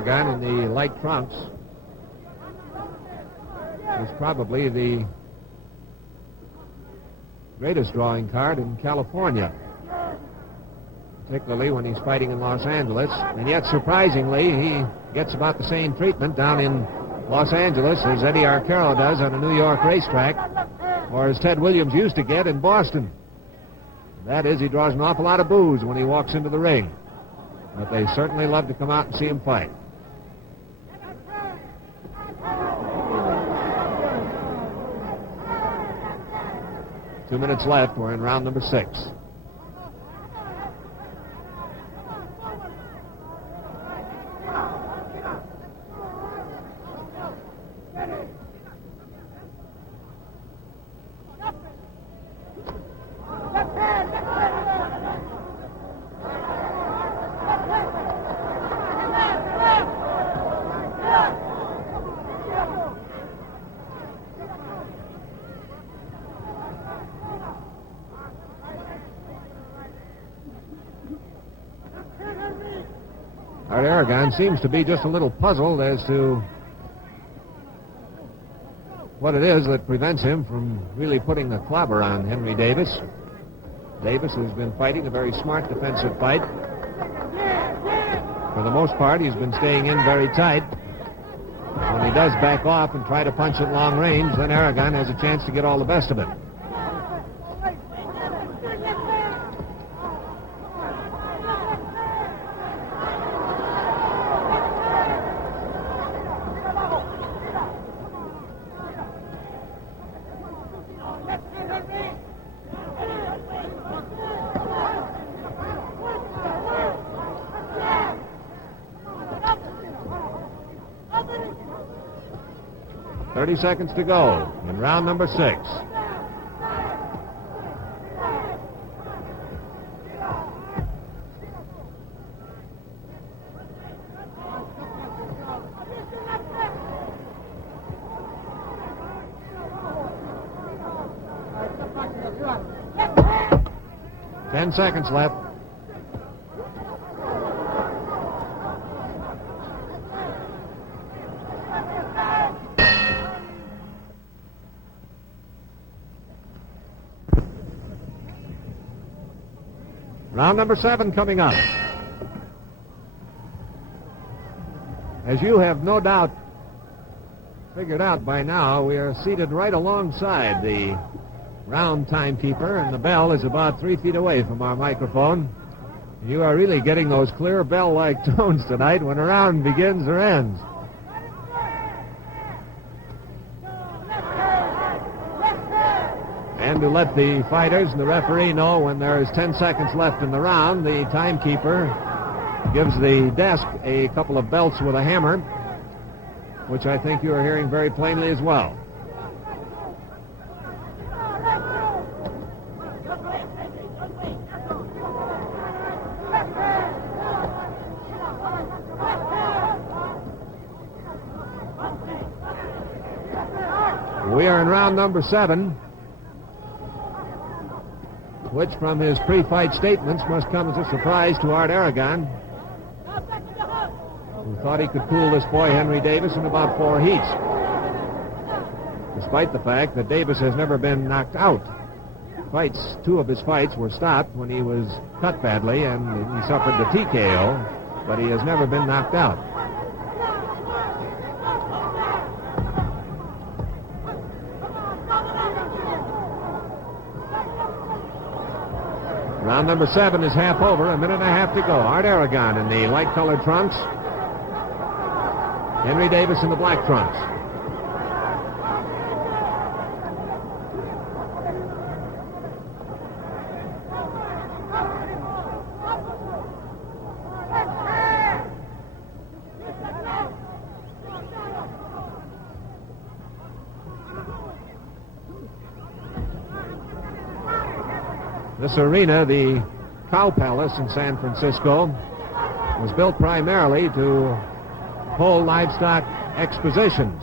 Aragon in the light trunks is probably the greatest drawing card in California, particularly when he's fighting in Los Angeles. And yet, surprisingly, he gets about the same treatment down in Los Angeles as Eddie Arcaro does on a New York racetrack, or as Ted Williams used to get in Boston. That is, he draws an awful lot of boos when he walks into the ring. But they certainly love to come out and see him fight. Two minutes left. We're in round number 6. Aragon seems to be just a little puzzled as to what it is that prevents him from really putting a clobber on Henry Davis. Davis has been fighting a very smart defensive fight. For the most part, he's been staying in very tight. When he does back off and try to punch at long range, then Aragon has a chance to get all the best of it. Seconds to go in round number 6. Ten seconds left. Round number 7 coming up. As you have no doubt figured out by now, we are seated right alongside the round timekeeper, and the bell is about 3 feet away from our microphone. You are really getting those clear bell-like tones tonight when a round begins or ends. And to let the fighters and the referee know when there is 10 seconds left in the round, the timekeeper gives the desk a couple of belts with a hammer, which I think you are hearing very plainly as well. We are in round number 7. Which, from his pre-fight statements, must come as a surprise to Art Aragon, who thought he could cool this boy Henry Davis in about 4 heats, despite the fact that Davis has never been knocked out. 2 of his fights were stopped when he was cut badly and he suffered the TKO, but he has never been knocked out. Round number 7 is half over, a minute and a half to go. Art Aragon in the light-colored trunks. Henry Davis in the black trunks. This arena, the Cow Palace in San Francisco, was built primarily to hold livestock expositions.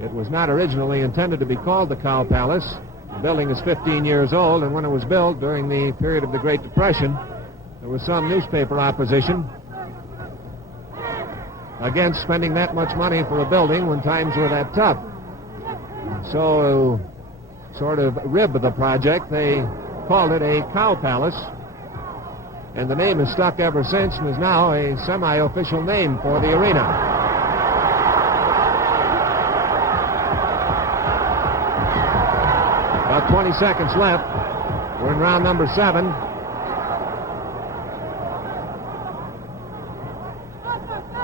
It was not originally intended to be called the Cow Palace. The building is 15 years old, and when it was built during the period of the Great Depression, there was some newspaper opposition. against spending that much money for a building when times were that tough. So, sort of rib the project, they called it a cow palace, and the name has stuck ever since and is now a semi-official name for the arena. About 20 seconds left. We're in round number 7.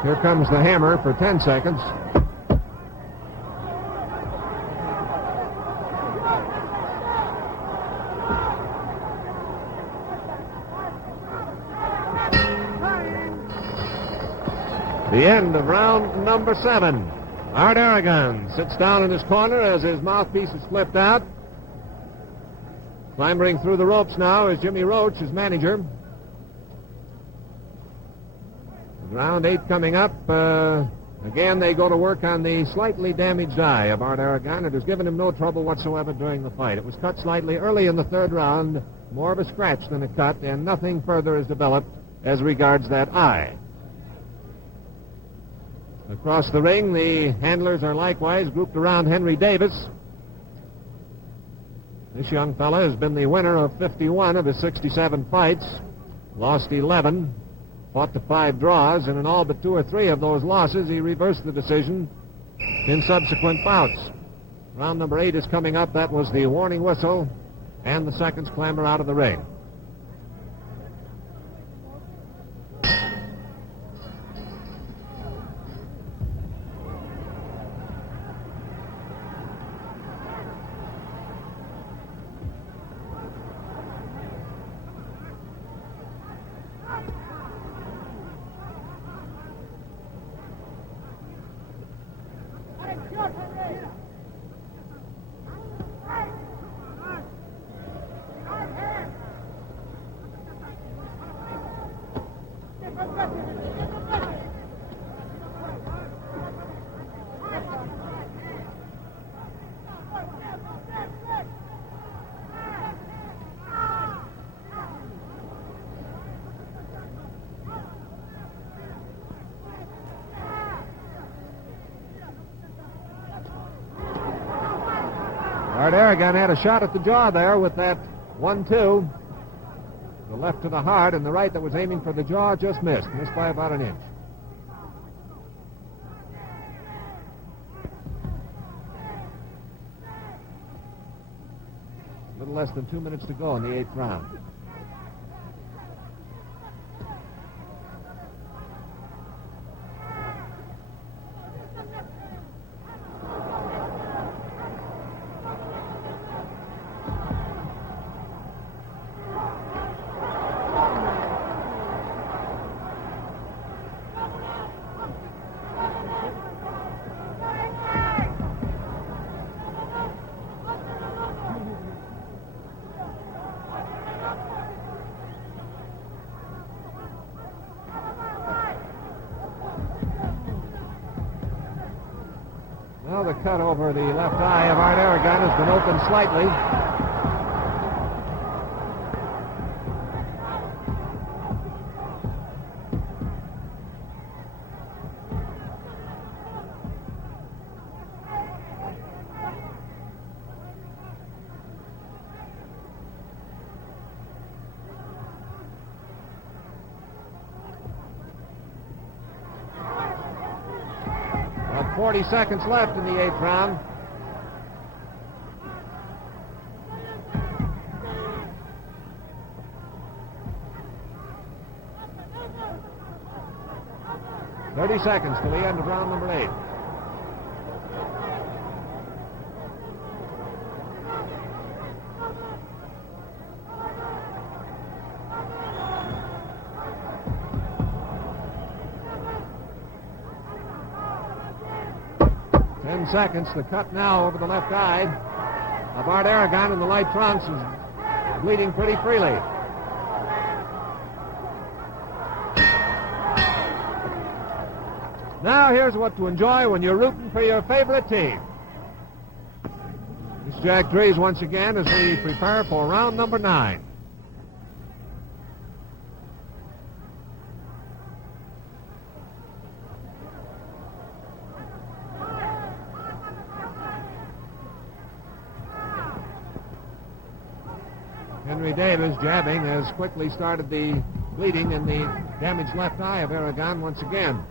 Here comes the hammer for 10 seconds. The end of round number 7. Art Aragon sits down in his corner as his mouthpiece is flipped out. Clambering through the ropes now is Jimmy Roach, his manager. Round 8 coming up. Again, they go to work on the slightly damaged eye of Art Aragon. It has given him no trouble whatsoever during the fight. It was cut slightly early in the 3rd round, more of a scratch than a cut, and nothing further is developed as regards that eye. Across the ring, the handlers are likewise grouped around Henry Davis. This young fella has been the winner of 51 of his 67 fights, lost 11, fought to 5 draws, and in all but 2 or 3 of those losses, he reversed the decision in subsequent bouts. Round number 8 is coming up. That was the warning whistle, and the seconds clamber out of the ring. Art Aragon had a shot at the jaw there with that 1-2. The left to the heart, and the right that was aiming for the jaw just missed by about an inch. A little less than 2 minutes to go in the 8th round. Well, the cut over the left eye of Art Aragon has been opened slightly. About 40 seconds left in the 8th round. "30 seconds to the end of round number 8. Seconds. The cut now over the left eye of Art Aragon in the light trunks is bleeding pretty freely. Now here's what to enjoy when you're rooting for your favorite team. This is Jack Drees once again as we prepare for round number 9. Henry Davis jabbing has quickly started the bleeding in the damaged left eye of Aragon once again.